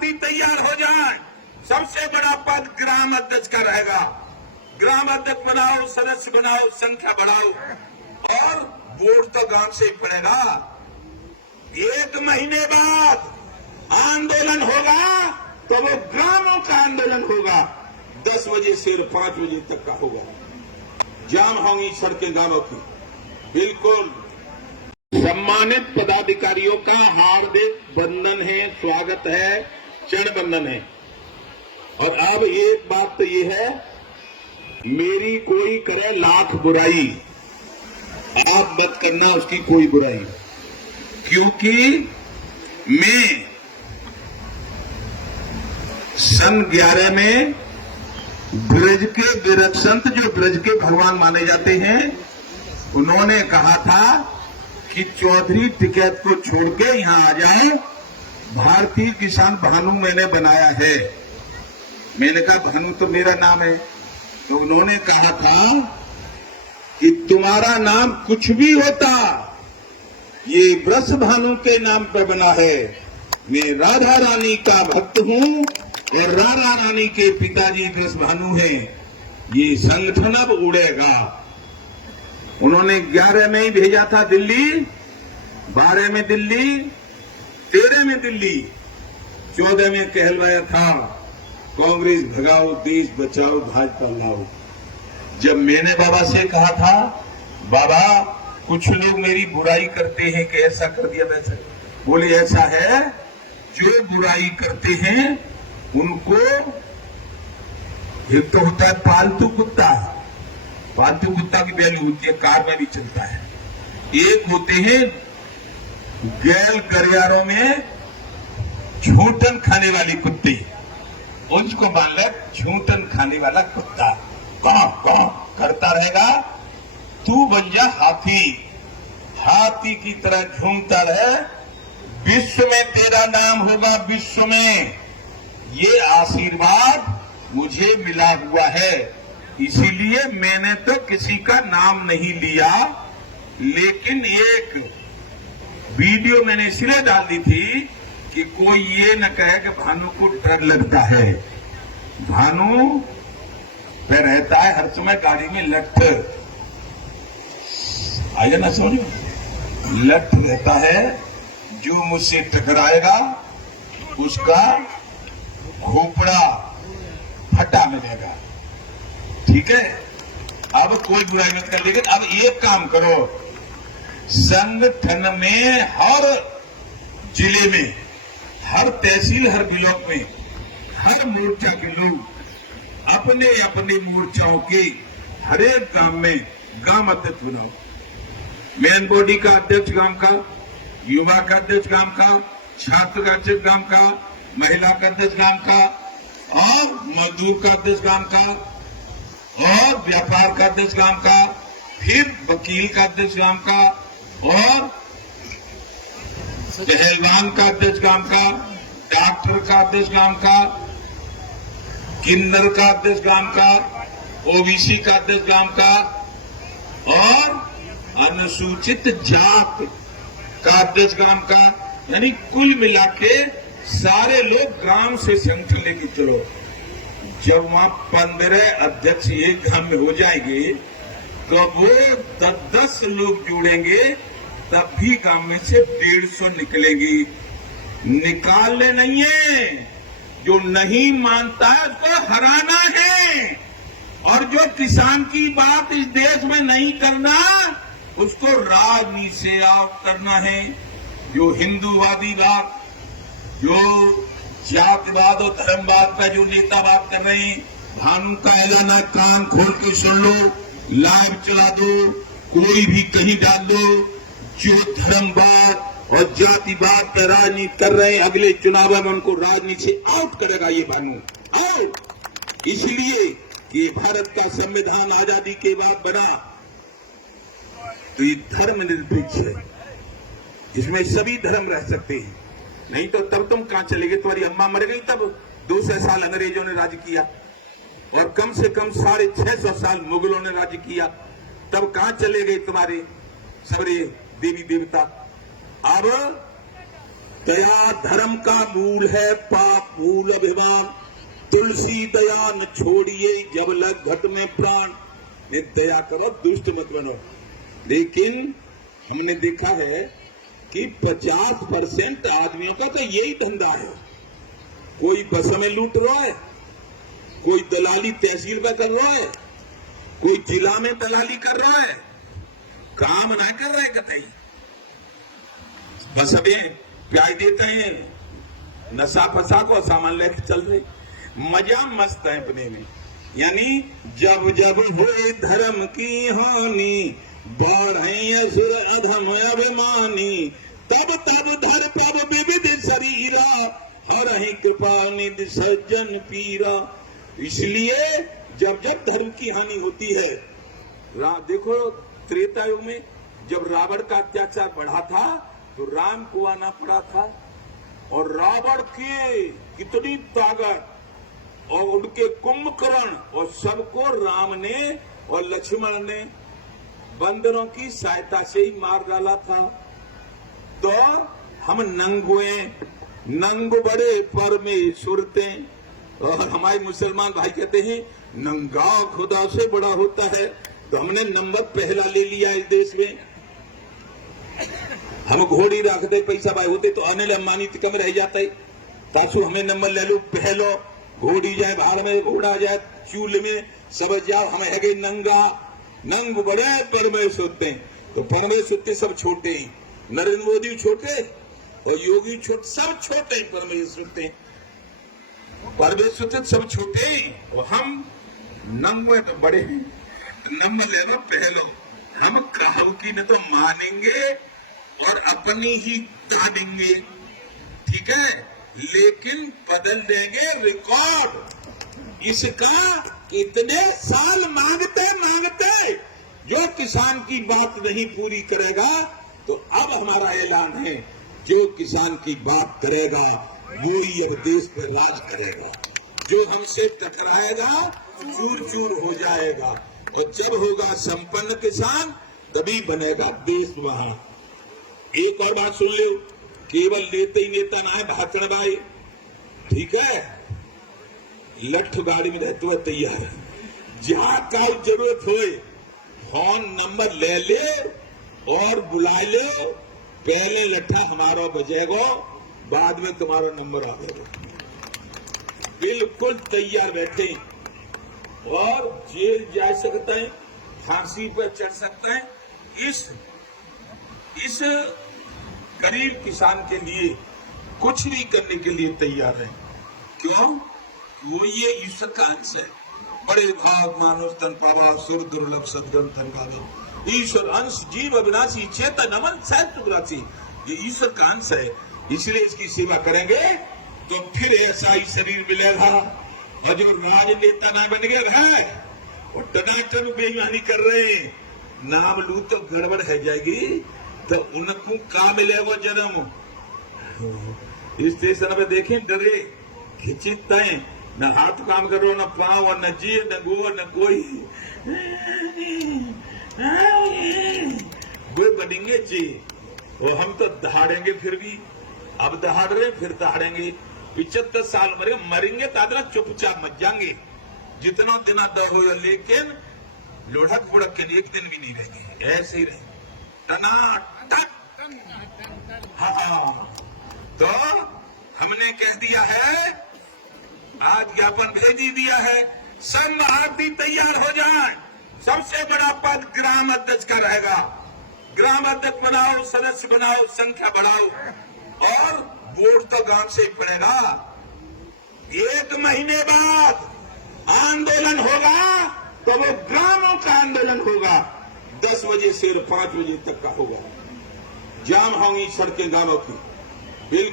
भारती तैयार हो जाए। सबसे बड़ा पद ग्राम अध्यक्ष का रहेगा। ग्राम अध्यक्ष बनाओ, सदस्य बनाओ, संख्या बढ़ाओ और वोट तो गांव से ही पड़ेगा। 1 महीने बाद आंदोलन होगा तो वो ग्रामों का आंदोलन होगा। 10 बजे से 5 बजे तक का होगा। जाम होंगी सड़कें गांवों की। बिल्कुल सम्मानित पदाधिकारियों का हार्दिक वंदन है, स्वागत है, चरण वंदन है। और अब एक बात तो ये है, मेरी कोई करे लाख बुराई, आप मत करना उसकी कोई बुराई, क्योंकि मैं सन 11 में ब्रज के विरक्त संत, जो ब्रज के भगवान माने जाते हैं, उन्होंने कहा था कि चौधरी टिकैत को छोड़ के यहां आ जाए, भारतीय किसान भानु मैंने बनाया है। मैंने कहा भानु तो मेरा नाम है। तो उन्होंने कहा था कि तुम्हारा नाम कुछ भी होता, ये ब्रज भानु के नाम पर बना है। मैं राधा रानी का भक्त हूं और राधा रानी के पिताजी ब्रज भानु हैं। ये संगठन अब उड़ेगा। उन्होंने 11 में ही भेजा था दिल्ली, 12 में दिल्ली, 13 में दिल्ली, 14 में कहलवाया था कांग्रेस भगाओ, देश बचाओ, भाजपा लाओ। जब मैंने बाबा से कहा था, बाबा कुछ लोग मेरी बुराई करते हैं कि ऐसा कर दिया वैसा, बोले ऐसा है, जो बुराई करते हैं उनको, एक तो होता है पालतू कुत्ता, पालतू कुत्ता की वैल्यू होती है, कार में भी चलता है। एक होते हैं गैल गरियारों में झूठन खाने वाली कुत्ते, उसको मान ले झूठन खाने वाला कुत्ता। कौन करता रहेगा, तू बन जा हाथी, हाथी की तरह झूमता रहे, विश्व में तेरा नाम होगा, विश्व में। ये आशीर्वाद मुझे मिला हुआ है, इसीलिए मैंने तो किसी का नाम नहीं लिया। लेकिन एक वीडियो मैंने इसलिए डाल दी थी कि कोई ये न कहे कि भानु को डर लगता है। भानु पे रहता है हर समय गाड़ी में लठ, आइए ना समझो, लठ रहता है। जो मुझसे टकराएगा उसका खोपड़ा फटा मिलेगा, ठीक है। अब कोई बुराई मत कर, लेकिन अब एक काम करो, संगठन में हर जिले में, हर तहसील, हर ब्लॉक में, हर मोर्चा के लोग अपने अपने मोर्चाओं के हर एक गांव में गांव अध्यक्ष बनाओ। मेन बॉडी का अध्यक्ष गांव का, युवा का अध्यक्ष गांव का, छात्र का अध्यक्ष गांव का, महिला का अध्यक्ष गांव का, और मजदूर का अध्यक्ष गांव का, और व्यापार का अध्यक्ष गांव का, फिर वकील का अध्यक्ष गांव का, और पहलवान का अध्यक्ष गांव का, डॉक्टर का अध्यक्ष गांव का, किन्नर का अध्यक्ष गांव का, ओबीसी का अध्यक्ष गांव का, और अनुसूचित जात का अध्यक्ष गांव का। यानी कुल मिला के सारे लोग गांव से संगठन लेके चलो। जब वहां 15 अध्यक्ष एक गांव में हो जाएंगे तो वो 10 लोग जुड़ेंगे, तब भी गांव में से 150 निकलेंगी। निकालने नहीं है, जो नहीं मानता है उसको हराना है, और जो किसान की बात इस देश में नहीं करना उसको राजनीति से आउट करना है। जो हिंदूवादी बात, जो जातिवाद और धर्मवाद का जो नेता बात कर रहे हैं, भानु का ऐलान है, कान खोल के सुन लो, लाइव चला दो, कोई भी कहीं डाल दो। जो धर्मवाद और जातिवाद पर राजनीति कर रहे हैं, अगले चुनाव में उनको राजनीति से आउट करेगा ये भानु, आउट। इसलिए ये भारत का संविधान आजादी के बाद बना तो ये धर्मनिरपेक्ष है, इसमें सभी धर्म रह सकते हैं। नहीं तो तब तुम कहां चले गए, तुम्हारी अम्मा मर गई तब 200 साल अंग्रेजों ने राज किया, और कम से कम 650 साल मुगलों ने राज किया, तब कहां चले गए तुम्हारे सारे देवी देवता। अब दया धर्म का मूल है, पाप मूल अभिमान। तुलसी दया न छोड़िए, जब लग घट में प्राण। ने दया करो, दुष्ट मत बनो। लेकिन हमने देखा है कि 50% आदमियों का तो यही धंधा है। कोई बस में लूट रहा है, कोई दलाली तहसील में कर रहा है, कोई जिला में दलाली कर रहा है, काम ना कर रहा है कतई। बस अभी प्याज देते हैं, नशा फसा को सामान लेके चल रहे, मजा मस्त है अपने में। यानी जब जब हुए धर्म की हानि, बढ़े असुर अधम अभिमानी, तब तब धर पब विविध शरीरा, हरहि कृपा निधि सज्जन पीरा। इसलिए जब जब धर्म की हानि होती है, देखो त्रेता युग में जब रावण का अत्याचार बढ़ा था तो राम को आना पड़ा था, और रावण की कितनी ताकत और उनके कुंभकर्ण और सबको राम ने और लक्ष्मण ने बंदरों की सहायता से ही मार डाला था। तो हम नंगुए, नंग बड़े परमेश्वर थे। और हमारे मुसलमान भाई कहते हैं नंगा खुदा से बड़ा होता है। तो हमने नंबर पहला ले लिया इस देश में। हम घोड़ी रखते, पैसा भाई होते तो अनिल अंबानी कम रह जाते। तासु हमें नंबर ले लो पहलो, घोड़ी जाए बाहर में, घोड़ा जाए चूल में, सब जाओ। हम है गए नंगा, नंग बड़े परमेश्वर थे। तो परमेश्वर के सब छोटे ही, नरेंद्र मोदी छोटे और योगी छोटे, सब छोटे परमेश्वर थे। परमेश्वर सब छोटे ही और हम नंग तो बड़े हैं। नंबर ले लो पहलो। हम कहू की न तो मानेंगे और अपनी ही तानेंगे, ठीक है, लेकिन बदल देंगे रिकॉर्ड। इसका इतने साल मांगते मांगते जो किसान की बात नहीं पूरी करेगा, तो अब हमारा ऐलान है, जो किसान की बात करेगा वो ही अब देश पर राज करेगा। जो हमसे टकराएगा चूर चूर हो जाएगा। और जब होगा संपन्न किसान, तभी बनेगा देश महान। एक और बात सुन लो, केवल नेता ही नेता ना है, भाषण भाई, ठीक है, लठ गाड़ी में रहते हुए तैयार है। जहां का जरूरत हो फोन नंबर ले ले और बुला ले, पहले लट्ठा हमारा बजेगा, बाद में तुम्हारा नंबर आ जाएगा। बिल्कुल तैयार बैठे और जेल जा सकते हैं, फांसी पर चढ़ सकते हैं। इस गरीब किसान के लिए कुछ भी करने के लिए तैयार है। क्यों? वो ये ईश्वर का अंश है। बड़े भाग मानुष तन पावा, सुर दुर्लभ सदगम तन गावे। ईश्वर अंश जीव अविनाशी, चेतन अमन सहस्त्रग्रासी। ये ईश्वर का अंश है, इसलिए इसकी सेवा करेंगे तो फिर ऐसा ही शरीर मिलेगा। और जो राजनेता ना बन गए है, वो टनाटन बेईमानी कर रहे हैं, नाम लू तो गड़बड़ है जाएगी, तो उनको का मिलेगा जन्म। स्टेशन पे देखें डरे खिंचते हैं, न हाथ काम करो, न पाँव, न जी, न गो, न कोई। वो बनेंगे जी, और हम तो दहाड़ेंगे फिर भी। अब दहाड़ रहे फिर दहाड़ेंगे। 75 साल मरेंगे तादरा चुपचाप मत जाएंगे, जितना दिना दर हो, लेकिन लोढ़क बुढ़क के लिए एक दिन भी नहीं रहेंगे, ऐसे ही रहेंगे टनाटन। हाँ, तो हमने कह दिया है, आज ज्ञापन भेज ही दिया है, सब महारथी तैयार हो जाए। सबसे बड़ा पद ग्राम अध्यक्ष का रहेगा। ग्राम अध्यक्ष बनाओ, सदस्य बनाओ, संख्या बढ़ाओ, और वोट तो गांव से ही पड़ेगा। 1 महीने बाद आंदोलन होगा, तो वो ग्रामों का आंदोलन होगा। 10 बजे से 5 बजे तक का होगा। जाम होंगी सड़कें गांवों की। बिल्कुल